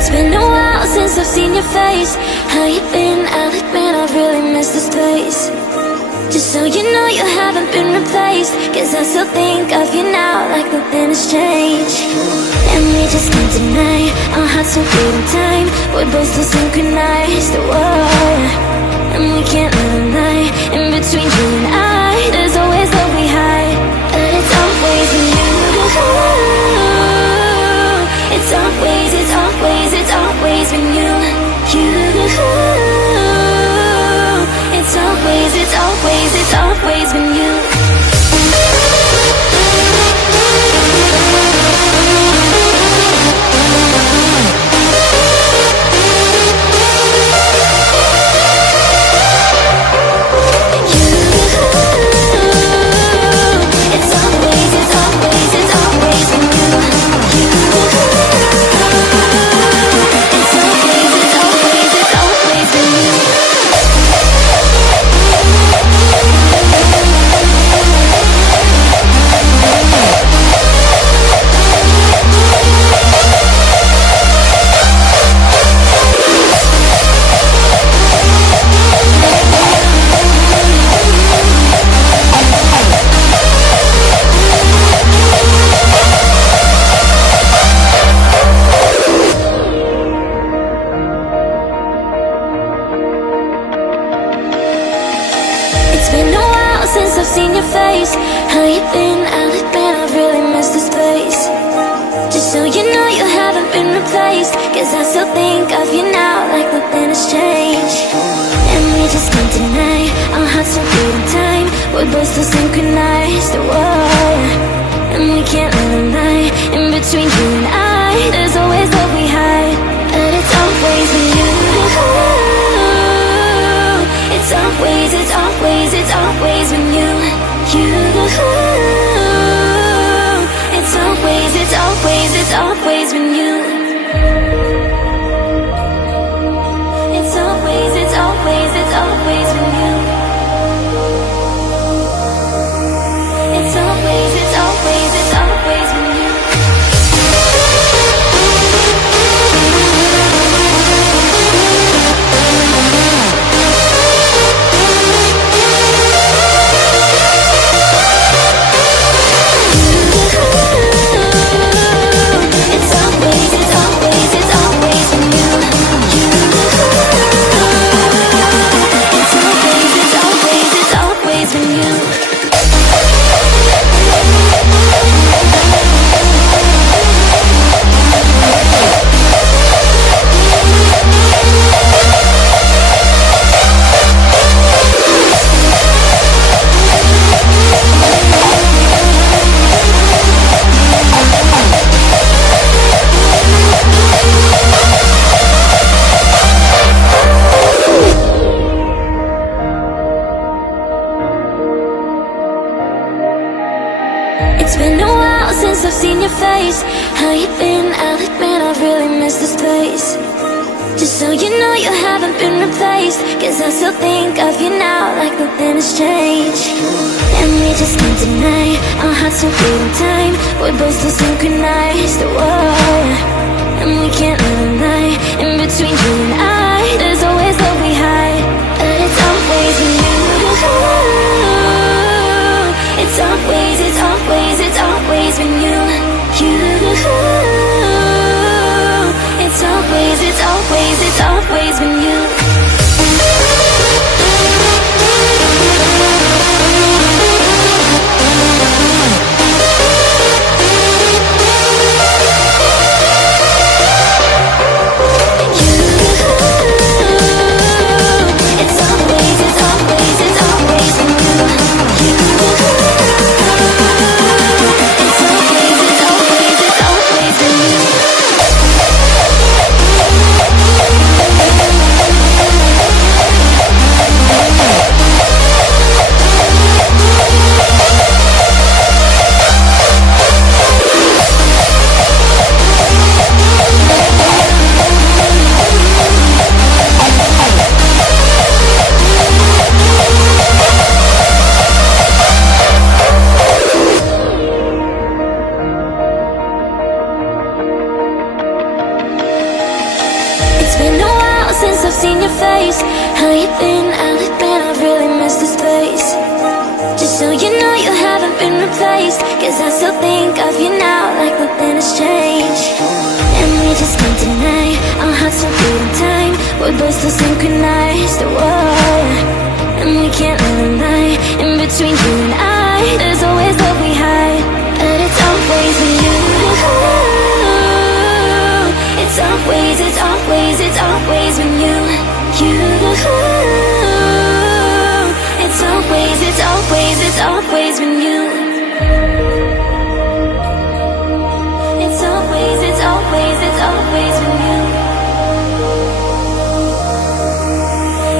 It's been a while since I've seen your face. How you been? I'll admit I've really missed this place. Just so you know you haven't been replaced, 'cause I still think of you now like nothing has changed. And we just can't deny our hearts so good in time. We're both so synchronized, whoa. And we can't let a lie in between you and I. There's always love we hide, but it's always with you. It's always, it's always, it's always with you. It's always, it's always, it's always with you. faced, 'cause I still think of you now like nothing has changed. And we just can't deny our hearts so good in time. We're both still synchronized, whoa. And we can't let a lie in between you and I. There's always love we hide, but it's always with you. It's always, it's always, it's always with you. It's always, it's always, it's always with you. It's always, it's always, it's always with you.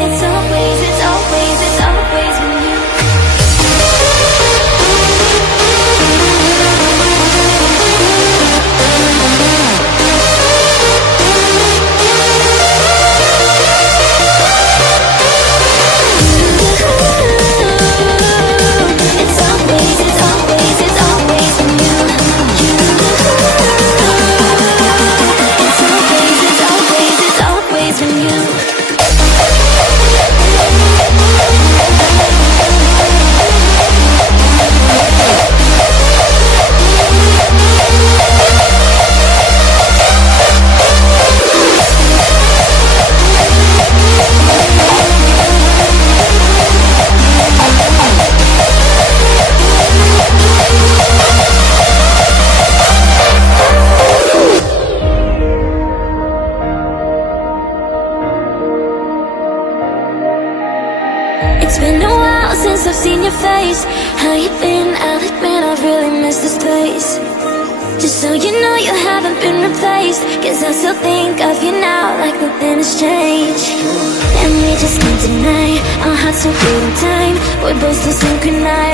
It's always, it's always, it's always with you. It's been a while since I've seen your face. How you been? I'll admit I've really missed this place. Just so you know you haven't been replaced, 'cause I still think of you now like nothing has changed. And we just can't deny our hearts so good in time. We're both still synchronized.